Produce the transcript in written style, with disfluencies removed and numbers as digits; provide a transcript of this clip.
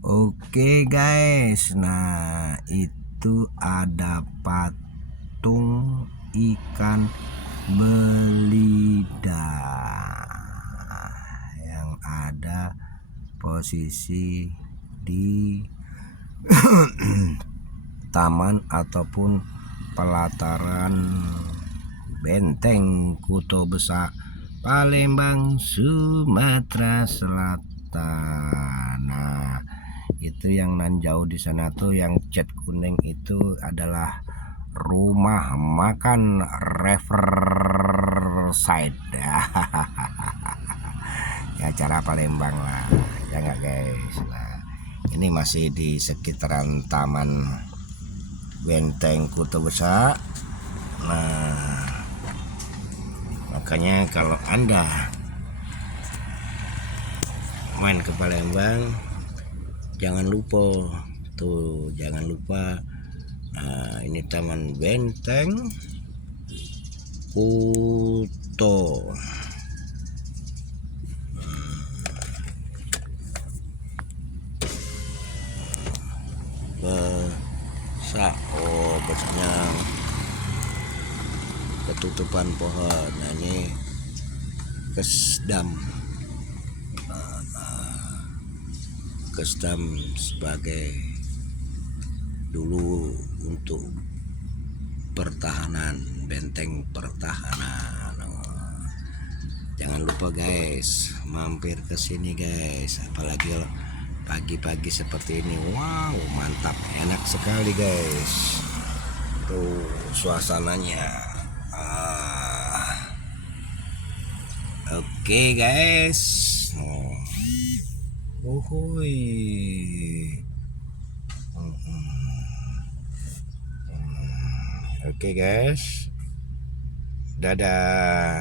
Oke guys, nah itu ada patung ikan belida yang ada posisi di taman ataupun pelataran Benteng Kuto Besak, Palembang, Sumatera Selatan. Nah, itu yang nan jauh di sana tuh yang cat kuning itu adalah rumah makan Riverside. Ya, cara Palembang lah, ya nggak guys. Nah, ini masih di sekitaran Taman Benteng Kuto Besak. Nah, makanya kalau Anda main ke Palembang jangan lupa nah, ini Taman Benteng Kuto Besak. Oh, besarnya ketutupan pohon. Nah, ini kesdam sebagai dulu untuk pertahanan, benteng pertahanan. Jangan lupa guys, mampir ke sini guys, apalagi pagi-pagi seperti ini. Wow, mantap, enak sekali guys. Tuh suasananya. Oke guys. Uhuy. Oke guys. Dadah.